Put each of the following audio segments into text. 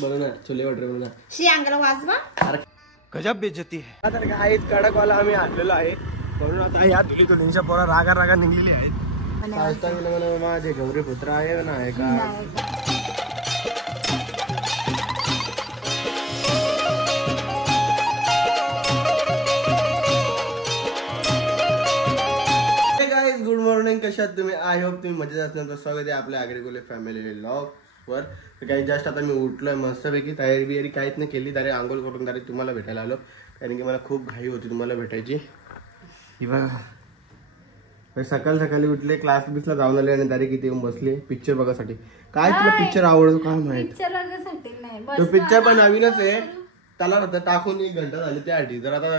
बनव ना छोले भटुरे बनव ना. शी अंगाला वाजवा. गजब बेइज्जती है. तर काय कडकवाला आम्ही आणलेलो आहे म्हणून आता या तुलींच्या पोरा रागा निघलेली आहेत. माझे गौरी पुत्र आहे ना आहे का. Good morning. कशात तुम्ही. आय होप तुम्ही मजेत असणार. स्वागत आहे आपल्या आगरेकोले फॅमिली व्लॉग वर. काही जस्ट आता मी उठलोय मस्तपैकी. तयारी बियारी काहीच नाही केली. डायरेक्ट आंघोळ करून डायरेक्ट तुम्हाला भेटायला आलो कारण की मला खूप घाई होती तुम्हाला भेटायची. ही बघा सकाळी उठले क्लास बिसला जाऊन आले आणि डायरेक्ट इथे येऊन बसले पिक्चर बघासाठी. काय तुला पिक्चर आवडतो काय माहित. तो पिक्चर पण नवीनच आहे. त्याला टाकून 1 घंटा झाली त्यासाठी. जर आता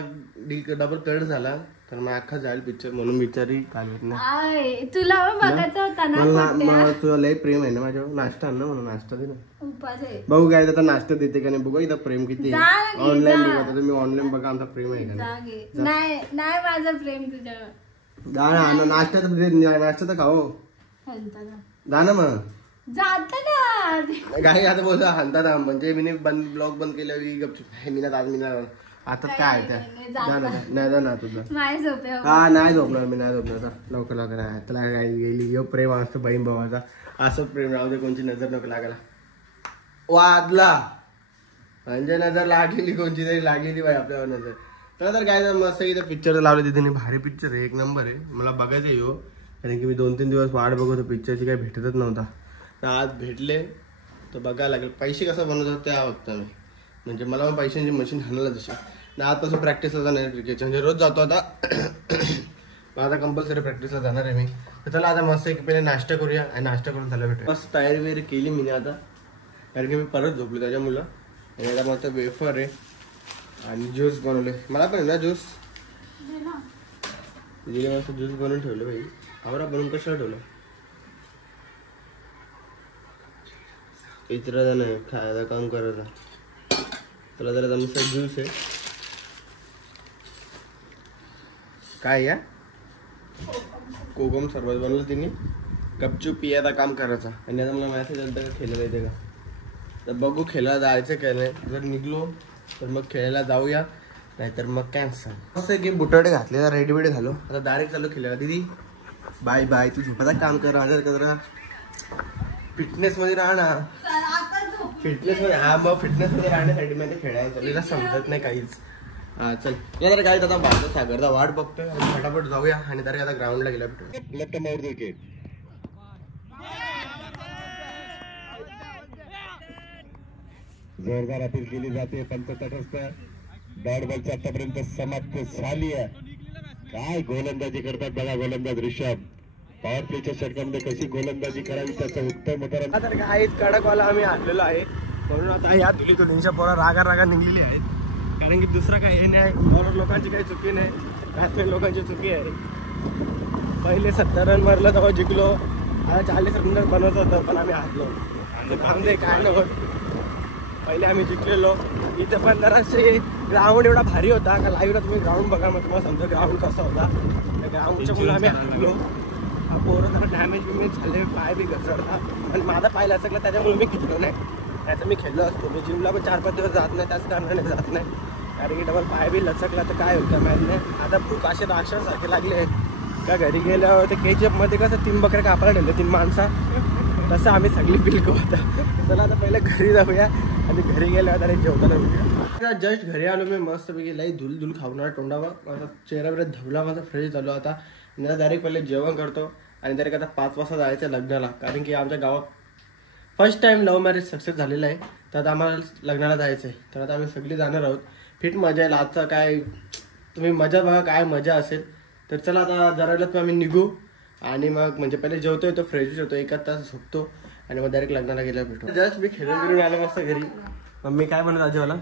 डबल कट झाला तर मग अख्खा जाईल पिक्चर म्हणून विचारी काढत नाही. तुला बघायचा होता ना. मला तुला लय प्रेम आहे ना माझ्यावर. नाश्ता ना म्हणून नाश्ता दे ना. बघू काय आता नाश्ता देते का नाही बघू. इथं प्रेम किती ऑनलाईन बघा. तुम्ही ऑनलाईन बघा आमचा प्रेम आहे का नाही. नाही माझं प्रेम तुझ्यावर. नाश्ता तर खाओ जा ना मग. जात ना काही आता बोलतो हाणता म्हणजे मी ब्लॉग बंद केलं गपचूप मी ना आता काय नाही ना तुझं. हा नाही झोपणार मी. नाही झोपणार लवकर त्याला काय गेली यो प्रेम असतं बहीण भावाचा. असं प्रेम राहू दे. कोणची नजर नको लागायला. वादला म्हणजे नजर लागलेली कोणची तरी लागलेली बाई आपल्यावर नजर. तर काय मस्त इथं पिक्चर लावले तिथे. भारी पिक्चर आहे. 1 नंबर आहे. मला बघायचं आहे कारण की मी 2-3 दिवस वाट बघतो पिक्चरची. काही भेटतच नव्हता तर आज भेटले तर बघायला लागेल. पैसे कसं बनवतात त्या बघता मी. म्हणजे मला पण पैशांची मशीन हाणायला तशी ना. आजपासून प्रॅक्टिसला जाणार आहे क्रिकेटच्या. म्हणजे रोज जातो आता. आता कंपल्सरी प्रॅक्टिसला जाणार आहे मी. तर चला आता मस्त एक पहिले नाश्ता करूया आणि नाश्ता करून झालं भेटूया. मस्त तयारी वगैरे केली मी आता कारण की मी परत झोपलो त्याच्यामुळं. आणि आता मस्त वेफर आहे आणि ज्यूस बनवले. मला पण आहे ना ज्यूस. दिले मस्त ज्यूस बनवून ठेवलं भाई. आवरा बनवून कशाला ठेवलं. इतर नाही खायला काम करायचं. तुला जरा मस्त ज्यूस आहे काय या कोकम सरबत बनवलं तिने. गपचूप पियाचा काम करायचा. आणि आता मला मॅसेज आलता का खेळायला येते का. तर बघू खेळायला जायचं काय नाही. जर निघलो तर मग खेळायला जाऊया नाहीतर मग कॅन्सल. असं की बुटाडे घातले रेडी बेडी झालो. आता डायरेक्ट चालू खेळायला. दीदी बाय बाय. तू झोपायचं काम कर. जरा फिटनेस मध्ये राहणार. फिटनेस मध्ये हा मग फिटनेस मध्ये राहण्यासाठी मी खेळायला चाललेला समजत नाही काहीच. चल या जरा काय आता भारत सागरचा वाट बघतोय आणि फटाफट जाऊया आणि जरा आता ग्राउंडला गेला भेटू. Left mouth wicket. जोरदार अपील केली जाते. पंच तटस्थ. बॅट बॉलची आतापर्यंत समाप्त झाली आहे. काय गोलंदाजी करतात बघा गोलंदाज ऋषभ. पॉवर प्लेच्या षटकामध्ये कशी गोलंदाजी करावी त्याचं उत्तम उदाहरण. तर काय कडकवाला आम्ही आणलेलो आहे म्हणून आता या तुलींच्या पोरा रागा निघलेली आहेत कारण की दुसरं काही हे नाही. बॉलर लोकांची काही चुकी नाही. बॅट्समॅन लोकांची चुकी आहे. पहिले 70 रन मारलं तेव्हा जिंकलो. आता 40 रन बनवत होतं पण आम्ही हारलो. काम दे काय नव्हतं. पहिले आम्ही जिंकलेलो. इथं पण जरासे ग्राउंड एवढा भारी होता का लाईव्हला तुम्ही ग्राउंड बघा मग तुम्हाला समजा ग्राउंड कसा होता. त्या ग्राउंडच्या मुलं आम्ही हारलो. पोरं जरा डॅमेज बिमेज झाले. पाय बी घसरतात आणि माझा पाय लचकला त्याच्यामुळे मी खेळलो नाही. त्याचं मी खेळलो असतो. मी जिमला पण 4-5 दिवस जात नाही. त्याच कारणाने जात नाही कारण की डबल पाय बी लचकला तर काय होतं मॅच नाही. आता भूक असे राक्षसारखे लागले का घरी गेल्यावर ते KGF मध्ये कसं 3 बकऱ्या कापायला ठेवले 3 माणसा तसं आम्ही सगळी पिलको होता. चला आता पहिले घरी जाऊया आणि घरी गेल्यावर डायरेक्ट जेवताना भेटूया. जस्ट घरी आलो मी मस्तपैकी लई धुल खाऊन तोंडावा. माझा चेहरा बिरा धवला माझा फ्रेश झालो आता. आणि डायरेक्ट पहिले जेवण करतो आणि डायरेक्ट आता 5 वाजता जायचं लग्नाला कारण की आमच्या गावात first time love marriage success झालेलं आहे. तर आता आम्हाला लग्नाला जायचं आहे. तर आता आम्ही सगळी जाणार आहोत. फिट मजा येईल. आजचा काय तुम्ही मजा बघा काय मजा असेल. तर चला आता जरा तर आम्ही निघू आणि मग म्हणजे पहिले जेवतो येतो फ्रेश होतो 1 तास झोपतो आणि मग डायरेक्ट लग्नाला गेल्यावर भेटतो. जस्ट मी खेळून आलो मस्त घरी. मम्मी काय बनवत आजीवाला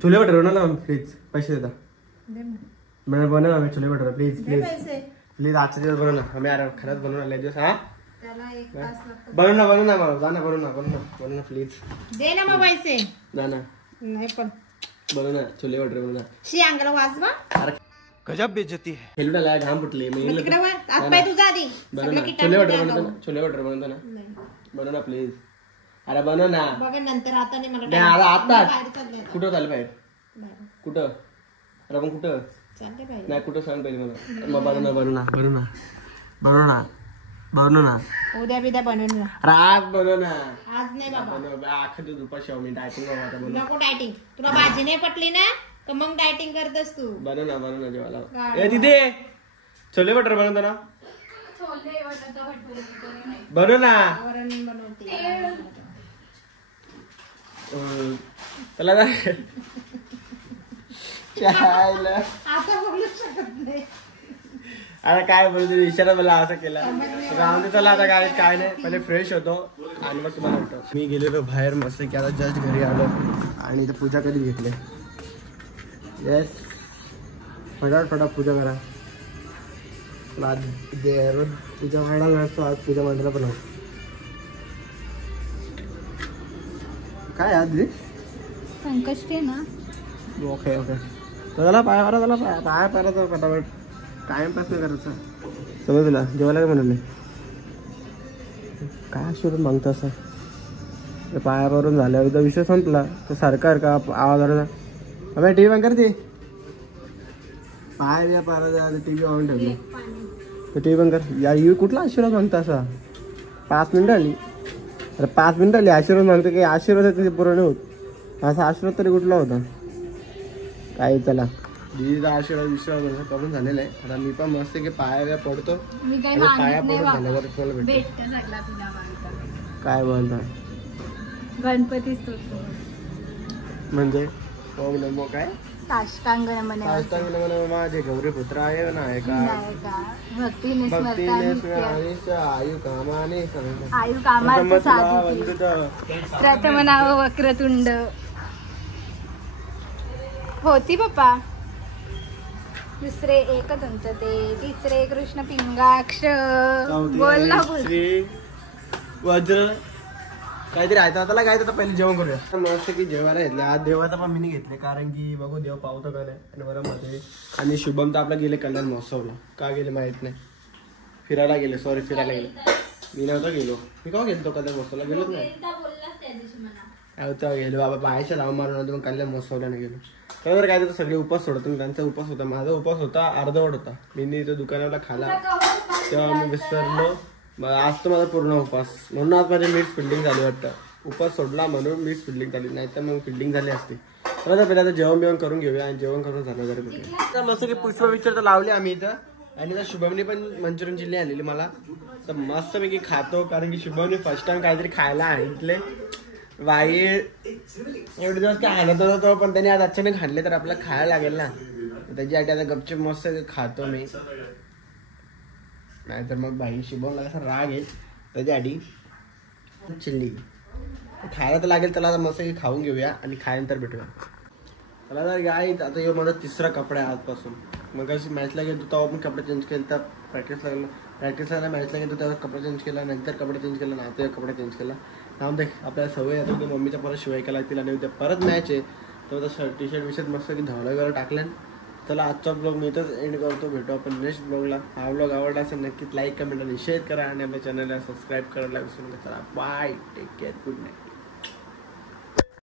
छोले भटुरे बनव ना प्लीज. पैसे देता बनव आम्ही छोले भटुरे प्लीज प्लीज आजच्या दिवस बनव ना. आम्ही खरंच बनवून आले दिवस. हा बनव ना मला जा ना बनव ना प्लीज. दे ना मग पैसे. जा ना. नाही पण बनव ना छोले भटुरे बनव ना. शी अंगाला वाजवा. गजब बेइज्जती है. खेळून आला घाम फुटले. छोले भटुरे बनवतो ना. बनव ना प्लीज. अरे बनव ना. बघा नंतर आता नाही मला नाही आता बाहेर चालले आता. कुठं चाललं बाहेर? बाहेर. कुठं? अरे पण कुठं? चालले बाहेर. नाही कुठं सांग पहिले मला. मग बनव ना. उद्या बिद्या बनवून ना. अरे आज बनव ना. आज नाही बाबा. बनव अख्खा दिवस उपाशी आहो मी. डायटिंग बाबा आता बनव. नको डायटिंग. तुला भाजी नाही पटली ना तर मग डायटिंग करतोस तू. बनव ना जेवायला. ए तिथे छोले बटर बनवतो ना. बनव ना. वरण बनवते. त्याला चायला आता बोलू शकत नाही. आता काय बोलतो इशारा मला असं केला. राहून चला आता काय नाही. पहिले फ्रेश होतो आणि मग तुम्हाला वाटतं. मी गेलेलो बाहेर मस्त की आता जस्ट घरी आलो आणि इथं पूजा कधी घेतली. येस फटाफट पूजा करा. आज रोज पूजा मांडायला नसतो. आज पूजा मांडायला पण होतो. काय आज संकष्टी ना. ओके त्याला पाय पारायचं फटाफट. टाइमपास नाही करायचा. समजलं. जेवायला काय म्हणाले काय आशीर्वाद मागतो असं. पायावरून झाल्यावर एकदा विषय संपला तर सरकार का आवाज आला टी व्ही बंद करते. पाय द्या पारा टी व्ही ऑन ठेवली तर टी व्ही बंद कर. या कुठला आशीर्वाद मागतो असा. 5 मिनिटं आली. अरे 5 मिनिटं आली आशीर्वाद मागतो की आशीर्वाद ते पूर्ण नाही होत. असा आशीर्वाद तरी कुठला होता काय. चला दीदीचा आशीर्वाद विश्वास करून झालेला आहे. आता मी पण मस्त की पाया पडतो. पाया पडून झाल्यावर तुम्हाला भेटतो. काय बोलता गणपती स्तोत्र म्हणजे ओम नमो काय साष्टांग नमन माझे गौरी पुत्र आहे ना का भक्तीने आयु कामाने आयु कामाचं साधू प्रथम नाव वक्रतुंड होती बाप्पा. दुसरे एकदंत ते तिसरे कृष्ण पिंगाक्ष. बोल ना बोल. वज्र काहीतरी आहे. त्याला काय तर पहिले जेवण करूया. मस्त की जेवायला घेतले. आज देवाचा पण मी घेतले कारण की बघू देव पावतो का नाही. आणि बरं मध्ये आणि शुभम तर आपला गेले कल्याण महोत्सवला. का गेले माहित नाही. फिरायला गेले. मी नव्हता गेलो. मी का गेलो कल्याण महोत्सवला गेलोच नाही. गेलो बाबा पाहायच्या धाव मारून होतो. मग कल्याण महोत्सवला नाही गेलो. तर काय तर सगळे उपास सोडतो. त्यांचा उपास होता. माझा उपास होता अर्धवट होता. मी तो दुकानाला खाला तेव्हा मी विसरलो. आज तर माझा पूर्ण उपास म्हणून आज माझी मीठ फिल्डिंग झाली वाटतं. उपास सोडला म्हणून मीठ फिल्डिंग झाली. नाही तर मग फिल्डिंग झाली असते. तर पहिले आता जेवण करून घेऊया. आणि जेवण करून झालं जरा कुठे तर मस्त की पुष्प पिक्चर तर लावले आम्ही इथं. आणि त्या शुभमने पण मंचुरियन चिल्ली आणलेली मला. तर मस्त पैकी खातो कारण की शुभमने फर्स्ट टाइम काहीतरी खायला आणले. बाहेर एवढे दिवस काय हालत होतो पण त्याने आज अचानक हाणले तर आपल्याला खायला लागेल ना. त्याच्यासाठी आता गपचूप मस्त खातो मी. नाहीतर मग बाई शुभमला कसा राग येईल. त्याच्यासाठी चिल्ली खायला तर लागेल. त्याला मस्त खाऊन घेऊया आणि खायनंतर भेटूया. त्याला जर गाय आता हे माझा 3रा कपडा आहे आजपासून. मग अशी मॅचला गेलो तेव्हा पण कपडे चेंज केले. तर प्रॅक्टिसला मॅचला गेलो तेव्हा कपडे चेंज केला. नंतर कपडे चेंज केला. नंतर कपडे चेंज केला. नाव देख आपल्याला सवय येतो की मम्मीच्या परत शिवायला लागतील. आणि उद्या परत मॅच आहे तर शर्ट टी शर्ट विषयात मस्त की धावला वगैरे टाकल्यान. चला आजचा ब्लॉग मी इथंच एंड करतो. भेटू आपण नेक्स्ट ब्लॉगला. हा ब्लॉग आवडला असेल नक्कीच लाईक कमेंट आणि शेअर करा. आणि आपल्या चॅनलला सबस्क्राईब करायला विसरू नका. चला bye. Take care. Good night.